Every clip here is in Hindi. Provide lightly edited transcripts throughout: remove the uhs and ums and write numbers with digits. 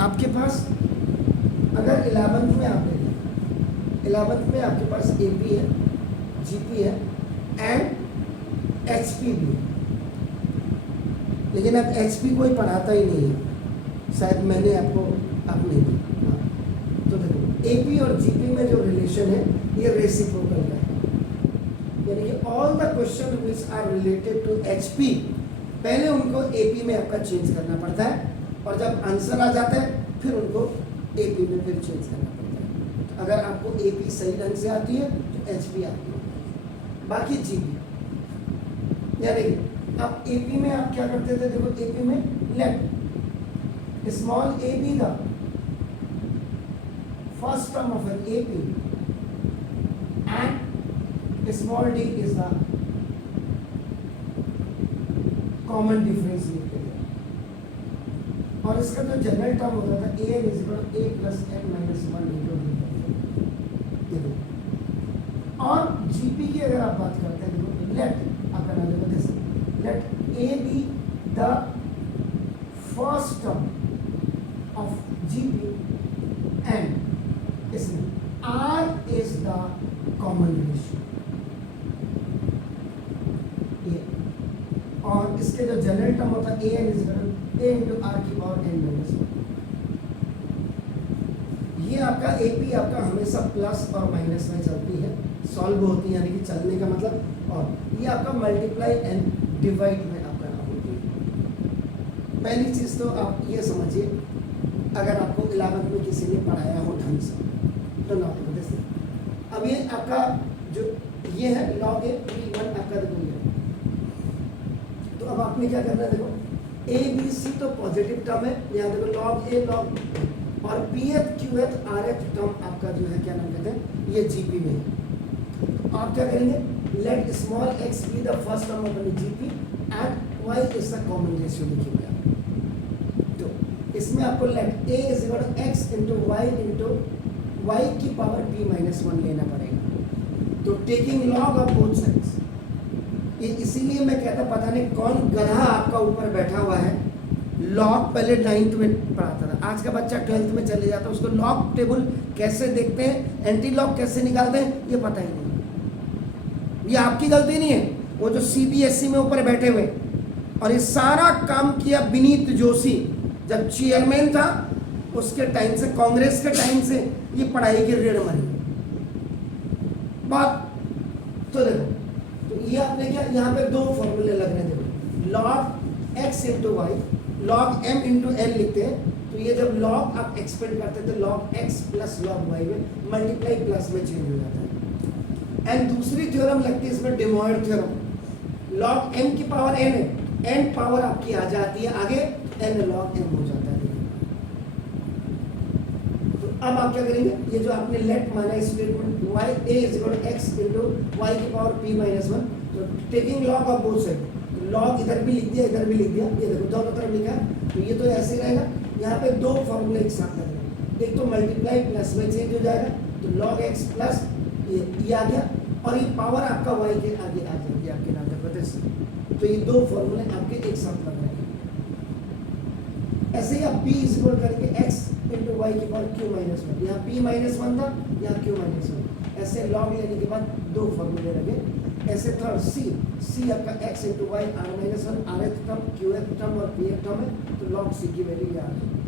आपके पास अगर 11th में आप ले लें, 11th में आपके पास AP है, GP है एंड HP भी है, लेकिन अब HP कोई पढ़ाता ही नहीं है, शायद मैंने आपको आप नहीं दी। हाँ, तो देखो AP और GP में जो रिलेशन है ये रेसिप्रोकल का है, यानी कि all the question which are related to HP पहले उनको AP में आपका चेंज करना पड़ता है, और जब आंसर आ जाता है फिर उनको AP में फिर चेंज करना पड़ता है। तो अगर आपको AP सही ढंग से आती है तो HP आती है, बाकी GP यानी आप AP में आप क्या करते थे, देखो AP में let small a be the first term of an AP and small d is the common difference लिखते थे, और इसका जो जनरल टर्म होता था a is equal to a plus n minus 1 into d। और GP की अगर आप बात करते हैं, देखो लेट आपका नाम देखो जैसे late a be the first term of GP and इसमें R is the common ratio, ये, और इसके जो जनरल टर्म होता है a n is equal to a into r की पावर n minus 1। ये आपका AP आपका हमेशा प्लस और माइनस में चलती है, सॉल्व होती है, यानी कि चलने का मतलब, और ये आपका मल्टीप्लाई एंड डिवाइड में आपका होती है। पहली चीज़ तो आप ये समझिए, अगर आपको 11th में किसी ने पढ़ाया हो ढंग से तो नॉट जैसे अब ये आपका जो ये है log a p1 आपका देखो ये, तो अब आपने क्या करना है, देखो a b c तो पॉजिटिव टर्म है, यहाँ देखो log a log b, और pth qth rth टर्म आपका जो है क्या नाम कहते हैं, ये GP में है। तो आप क्या करेंगे, let small x be the first term of GP and y is the common ratio लिखिएगा। तो इसमें आपको let a is equal to x into y की पावर p minus 1 लेना पड़ेगा। तो taking log of both sides, ये इसीलिए मैं कहता पता नहीं कौन गधा आपका ऊपर बैठा हुआ है, लॉग पहले 9th में पढ़ाता था, आज का बच्चा 12th में चले जाता है, उसको लॉग टेबल कैसे देखते हैं, एंटी लॉग कैसे निकालते हैं ये पता ही नहीं। ये आपकी गलती नहीं है, वो जो CBSE में ऊपर बैठे हुए, और ये सारा काम किया विनीत जोशी जब चेयरमैन था, उसके टाइम से, कांग्रेस के टाइम से ये पढ़ाई की रेड़ मारी बात। तो देखो, तो ये आपने क्या, यहाँ पे दो फॉर्मूले लग रहे हैं, देखो log x into y, log m into l लिखते हैं, तो ये जब लॉग आप एक्सपेंड करते थे log x plus log y में मल्टीप्लाई प्लस में चेंज हो जाता है। एंड दूसरी थ्योरम लगती है इसमें डेमोइड थ्योरम, लॉग m की पावर n है, n पावर आपकी आ जाती है आगे, n लॉग m हो जाता है। तो अब आप क्या करेंगे, ये जो आपने लेट माना statement y a is equal to x into y की पावर p minus 1, तो taking log of both side, log इधर भी लिख दिया इधर भी लिख दिया, ये देखो दोनों तरफ लिखा है, तो ये तो ऐसे ही रहेगा। यहाँ पे दो फॉर्मूले एक साथ लग रहे हैं, एक तो मल्टीप्लाई प्लस में चेंज हो जाएगा, तो log x प्लस ये आ गया, और ये पावर आपका y के आगे आ जाएगी आपके नाम पे पता है। तो ये दो फॉर्मूले आपके एक साथ लग रहे हैं। ऐसे ही आप p इज इक्वल करके x इंटू वाई की पावर q माइनस 1, यहाँ p माइनस 1 था, यहाँ q माइनस 1, ऐसे लॉग लेने के बाद दो फॉर्मूले लगे। ऐसे थर्ड c आपका x into y r minus 1, rth term qth term और pth टर्म है, तो log c की वैल्यू ये आ जाएगी।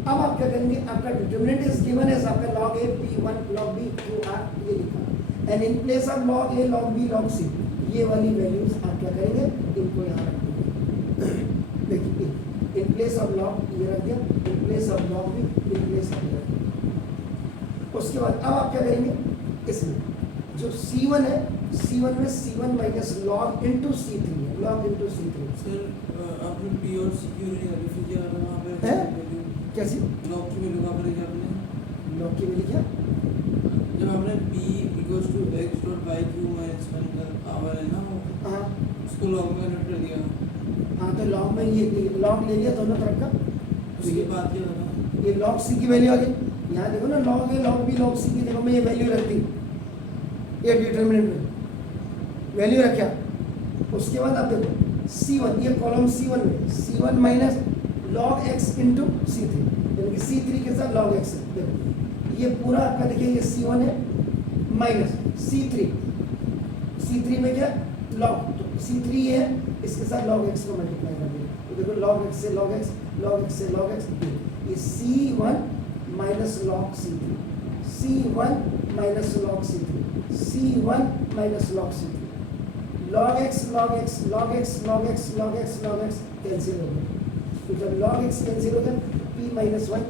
अब आप क्या करेंगे, आपका डिटरमिनेंट इज गिवन है, आपका log a p1 log b q r ये लिखा, and in place of log a log b log c ये वाली वैल्यूज आप क्या करेंगे, इनको यहाँ रख देंगे। देखिए इन प्लेस ऑफ log ये रख दिया, in place of log b, in place of log। उसके बाद अब आप क्या करेंगे, इसमें जो c1 है, c1 में c1 minus log into c3 है, log इंटू c3। सर आपने p और c की वैल्यू किया था वहाँ पे है? कैसी log की वैल्यू कहाँ पर लिखी आपने? log की वैल्यू क्या, जब आपने p equals to x dot by q minus 1 का पावर है ना, हाँ उसको log में कन्वर्ट कर दिया। हाँ, तो log में ये log ले लिया दोनों तरफ का, उसके बाद क्या होगा? ये log c की वैल्यू आ गई। यहाँ देखो ना log a log b log c की, देखो मैं ये वैल्यू रख दी, ये डिटरमिनेंट में वैल्यू रखा। उसके बाद आप देखो c1, ये कॉलम c1 में c1 minus log x into C3, यानी कि C3 के साथ log x है। देखो ये पूरा आपका देखिए ये C1 है माइनस C3 में क्या log, तो C3 ये है, इसके साथ log x को मल्टीप्लाई कर देंगे, तो देखो log x से log x, log x से log x, ये C1 minus log C3, C1 minus log C3, C1 minus log C3, log x log x log x log x log x log x cancel हो गया, तो जब log x कैंसिल हो गया p माइनस वन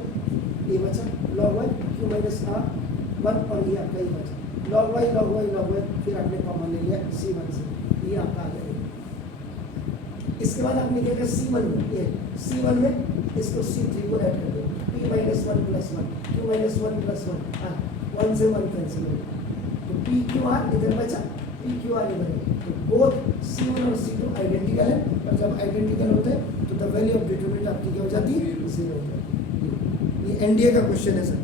ये बचा, log y q minus r one और ये आपका ये बचा, log y log y log y, फिर आपने कॉमन ले लिया c1 से, ये आपका आ जाएगा। इसके बाद आप लिखेगा c1 में, ये c1 में इसको c3 को ऐड कर दो, p minus one plus one q minus one plus one, हाँ वन से वन कैंसिल हो गया, तो p q r इधर बचा, p q r इधर है, तो बोथ c1 और c2 आइडेंटिकल है, और जब आइडेंटिकल होते हैं तो द वैल्यू ऑफ डिटरमिनेंट आपकी क्या हो जाती है, 0 हो जाती है। ये एनडीए का क्वेश्चन है सर।